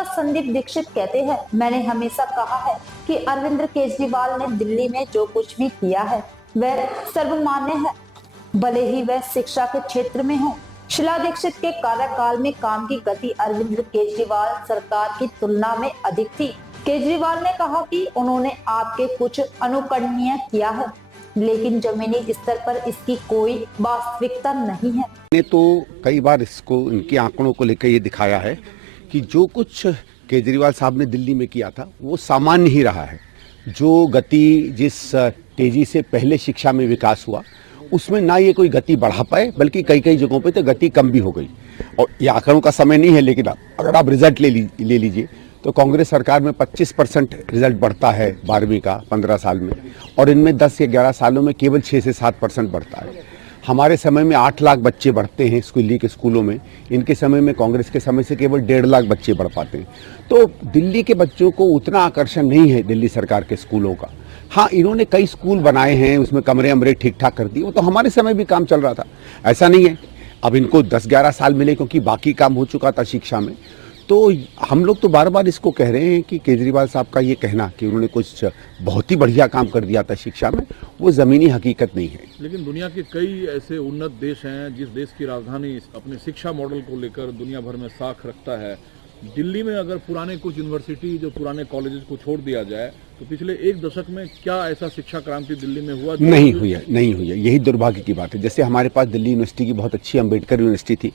नेता संदीप दीक्षित कहते हैं, मैंने हमेशा कहा है कि अरविंद केजरीवाल ने दिल्ली में जो कुछ भी किया है वह सर्वमान्य है, भले ही वह शिक्षा के क्षेत्र में हो। शीला दीक्षित के कार्यकाल में काम की गति अरविंद केजरीवाल सरकार की तुलना में अधिक थी। केजरीवाल ने कहा कि उन्होंने आपके कुछ अनुकरणीय किया है, लेकिन जमीनी स्तर पर इसकी कोई वास्तविकता नहीं है। ने तो कई बार इसको इनके आंकड़ों को लेकर ये दिखाया है कि जो कुछ केजरीवाल साहब ने दिल्ली में किया था वो सामान्य ही रहा है। जो गति जिस तेजी से पहले शिक्षा में विकास हुआ उसमें ना ये कोई गति बढ़ा पाए, बल्कि कई कई जगहों पे तो गति कम भी हो गई। और ये आंकड़ों का समय नहीं है, लेकिन अगर आप रिजल्ट ले लीजिए तो कांग्रेस सरकार में 25% रिजल्ट बढ़ता है 12वीं का 15 साल में, और इनमें 10 या 11 सालों में केवल 6 से 7% बढ़ता है। हमारे समय में 8 लाख बच्चे बढ़ते हैं दिल्ली के स्कूलों में, इनके समय में कांग्रेस के समय से केवल 1.5 लाख बच्चे बढ़ पाते हैं। तो दिल्ली के बच्चों को उतना आकर्षण नहीं है दिल्ली सरकार के स्कूलों का। हाँ, इन्होंने कई स्कूल बनाए हैं, उसमें कमरे अमरे ठीक ठाक कर दिए, वो तो हमारे समय भी काम चल रहा था, ऐसा नहीं है। अब इनको 10-11 साल मिले क्योंकि बाकी काम हो चुका था शिक्षा में। तो हम लोग तो बार बार इसको कह रहे हैं कि केजरीवाल साहब का ये कहना कि उन्होंने कुछ बहुत ही बढ़िया काम कर दिया था शिक्षा में, वो ज़मीनी हकीकत नहीं है। लेकिन दुनिया के कई ऐसे उन्नत देश हैं जिस देश की राजधानी अपने शिक्षा मॉडल को लेकर दुनिया भर में साख रखता है। दिल्ली में अगर पुराने कुछ यूनिवर्सिटी, जो पुराने कॉलेजेस को छोड़ दिया जाए तो पिछले एक दशक में क्या ऐसा शिक्षा क्रांति दिल्ली में हुआ? नहीं हुई है। यही दुर्भाग्य की बात है। जैसे हमारे पास दिल्ली यूनिवर्सिटी की बहुत अच्छी अम्बेडकर यूनिवर्सिटी थी,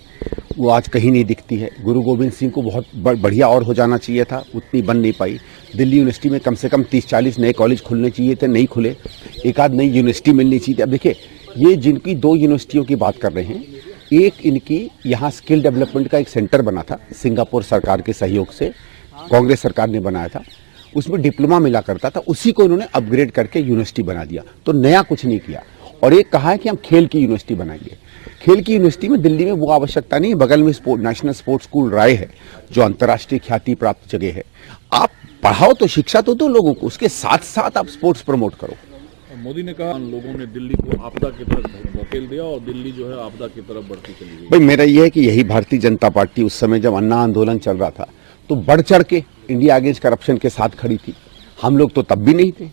वो आज कहीं नहीं दिखती है। गुरु गोविंद सिंह को बहुत बढ़िया और हो जाना चाहिए था, उतनी बन नहीं पाई। दिल्ली यूनिवर्सिटी में कम से कम 30-40 नए कॉलेज खुलने चाहिए थे, नहीं खुले। एक आध नई यूनिवर्सिटी मिलनी चाहिए थी। अब देखिए, ये जिनकी 2 यूनिवर्सिटियों की बात कर रहे हैं, एक इनकी यहाँ स्किल डेवलपमेंट का एक सेंटर बना था, सिंगापुर सरकार के सहयोग से कांग्रेस सरकार ने बनाया था, उसमें डिप्लोमा मिला करता था, उसी को इन्होंने अपग्रेड करके यूनिवर्सिटी बना दिया। तो नया कुछ नहीं किया। और एक कहा है कि हम खेल की यूनिवर्सिटी बनाएंगे। खेल की यूनिवर्सिटी में दिल्ली में वो आवश्यकता नहीं है। बगल में नेशनल स्पोर्ट्स स्कूल राय है, जो अंतर्राष्ट्रीय ख्याति प्राप्त जगह है। आप पढ़ाओ तो शिक्षा तो दो लोगों को, उसके साथ साथ आप स्पोर्ट्स प्रमोट करो। मोदी ने कहा लोगों ने दिल्ली को आपदा की तरफ धकेल दिया और दिल्ली जो है आपदा की तरफ बढ़ती चली गई। भाई, मेरा ये है कि यही भारतीय जनता पार्टी उस समय जब अन्ना आंदोलन चल रहा था तो बढ़ चढ़ के इंडिया अगेंस्ट करप्शन के साथ खड़ी थी। हम लोग तो तब भी नहीं थे।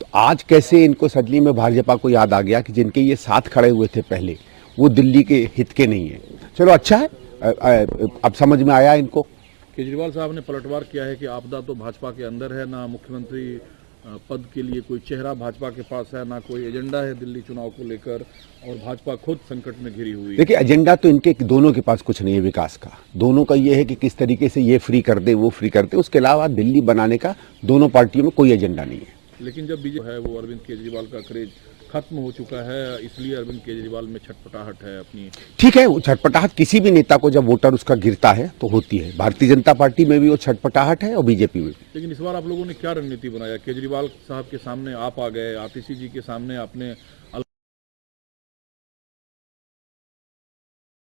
तो आज कैसे इनको सडनली में भाजपा को याद आ गया कि जिनके ये साथ खड़े हुए थे पहले, वो दिल्ली के हित के नहीं है। चलो अच्छा है, अब समझ में आया इनको। केजरीवाल साहब ने पलटवार किया है कि आपदा तो भाजपा के अंदर है, ना मुख्यमंत्री पद के लिए कोई चेहरा भाजपा के पास है, ना कोई एजेंडा है दिल्ली चुनाव को लेकर, और भाजपा खुद संकट में घिरी हुई है। देखिए, एजेंडा तो इनके दोनों के पास कुछ नहीं है विकास का। दोनों का ये है कि किस तरीके से ये फ्री कर दे, वो फ्री कर दे। उसके अलावा दिल्ली बनाने का दोनों पार्टियों में कोई एजेंडा नहीं है। लेकिन जब बीजेपी है वो अरविंद केजरीवाल का क्रेज खत्म हो चुका है, इसलिए अरविंद केजरीवाल में छटपटाहट है अपनी। ठीक है, वो छटपटाहट किसी भी नेता को जब वोटर उसका गिरता है तो होती है। भारतीय जनता पार्टी में भी वो छटपटाहट है और बीजेपी में। लेकिन इस बार आप लोगों ने क्या रणनीति बनाया? केजरीवाल साहब के सामने आप आ गए, आतिशी जी के सामने आपने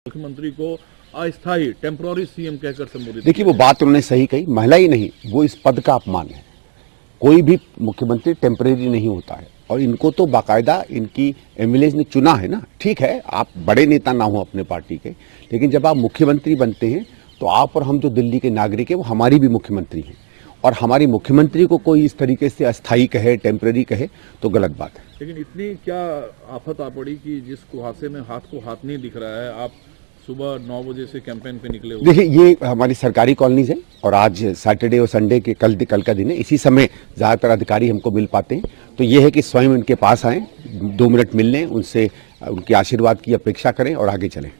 मुख्यमंत्री को अस्थायी टेम्पोररी सीएम कहकर संबोधित। देखिए, वो बात उन्होंने सही कही। महिला ही नहीं, वो इस पद का अपमान है। कोई भी मुख्यमंत्री टेम्परेरी नहीं होता है, और इनको तो बाकायदा इनकी एमएलए ने चुना है ना। ठीक है, आप बड़े नेता ना हो अपने पार्टी के, लेकिन जब आप मुख्यमंत्री बनते हैं तो आप और हम जो दिल्ली के नागरिक हैं वो हमारी भी मुख्यमंत्री हैं, और हमारी मुख्यमंत्री को कोई इस तरीके से अस्थायी कहे, टेम्परेरी कहे तो गलत बात है। लेकिन इतनी क्या आफत आ पड़ी कि जिस कुहासे में हाथ को हाथ नहीं दिख रहा है, आप सुबह 9 बजे से कैंपेन पे निकले हुए। देखिए, ये हमारी सरकारी कॉलोनीज है, और आज सैटरडे और संडे के कल का दिन है। इसी समय ज़्यादातर अधिकारी हमको मिल पाते हैं। तो ये है कि स्वयं उनके पास आएँ, 2 मिनट मिल लें उनसे, उनके आशीर्वाद की अपेक्षा करें और आगे चलें।